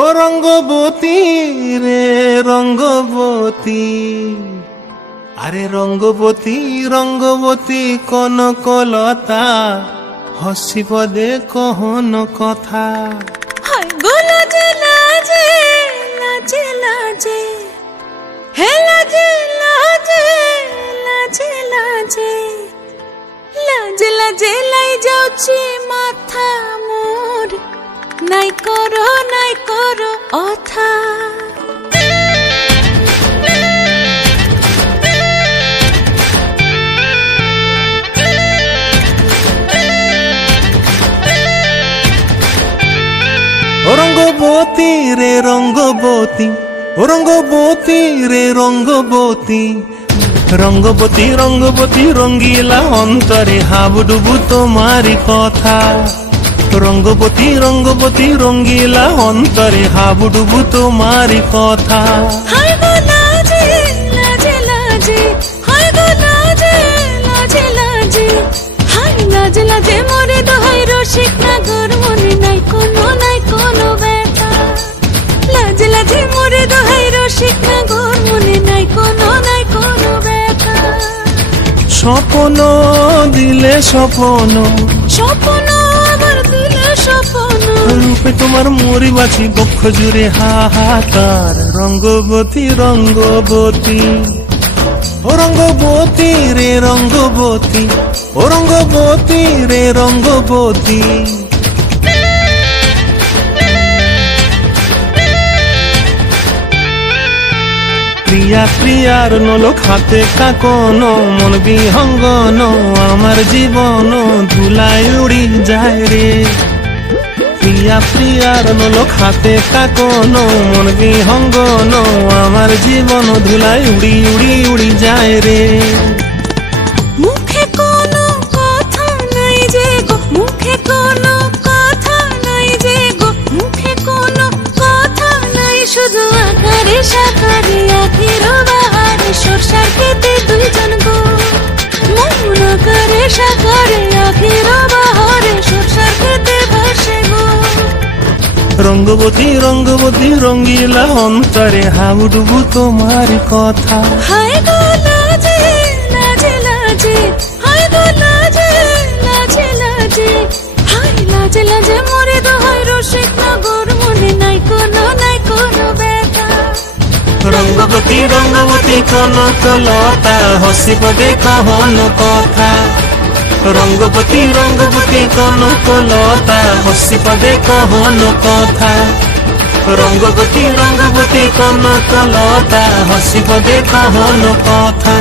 ও রঙ্গবতী রে রঙ্গবতী, আরে রঙ্গবতী রঙ্গবতী কনকলতা, হসিব দে কহন কথা। লাজে লাজে লাজে লাজে হে লাজে লাজে লাজে লাজে লাজে লাজে লাই যাଉଛି মাথা মোর, নাই করো অথা। রঙ্গবতী রে রঙ্গবতী, ও রঙ্গবতী রে রঙ্গবতী, রঙ্গবতী রঙ্গবতী রঙ্গিলা অন্তরে হাবুডুবু তোমারি কথা। রঙ্গবতী রঙ্গবতী রঙ্গিলা অন্তরে হাবুডুবু তোমারি কথা। হায় গো লাজে লাজে লাজে, হায় গো লাজে লাজে লাজে, হায় লাজে লাজে মোরে দোহাই রসিক নাগর মনে নাই কোনো ব্যথা। লাজে লাজে মোরে দোহাই রসিক নাগর মনে নাই কোনো ব্যথা। স্বপ্ন দিলে স্বপ্ন, স্বপ্ন আবার দিলে স্বপ্ন, রূপে তোমার মরি বাছি বক্ষ জুড়ে হাহাকার। রঙ্গবতী রঙ্গবতী, ও রঙ্গবতী রে রঙ্গবতী, ও রঙ্গবতী রে রঙ্গবতী। প্রিয়া প্রিয়ার নলো খাতে কাকন, মন বিহঙ্গন আমার জীবন ধুলায় উড়ি যায় রে। প্রিয়া প্রিয়ার নলো খাতে কাকন, মন বিহঙ্গন আমার জীবন ধুলায় উড়ি উড়ি উড়ি যায় রে। মুখে কোনো কথা নাই যে গো, মুখে কোনো কথা নাই যে গো, মুখে কোনো কথা নাই, শুধু আকারে সাকারে আখির বাহারে সরষার খেতে দুইজন গো। মন আকারে সাকারে আখির বাহারে সরষার খেতে ভাসে গো। রঙ্গবতী রঙ্গবতী রঙ্গিলা অন্তরে হাবুডুবু তোমার কথা। হায় গো লাজে লাজে লাজে, হায় গো লাজে লাজে লাজে, হায় লাজে লাজে মোরে দোহাই রসিক নগর মনে নাই কোনো ব্যথা। রঙ্গবতী রঙ্গবতী কনকলতা, হসিব দে কহন কথা। রঙ্গবতী রঙ্গবতী কনকলতা, হসিব দে কহন কথা। রঙ্গবতী রঙ্গবতী কনকলতা, হসিব দে কহন কথা।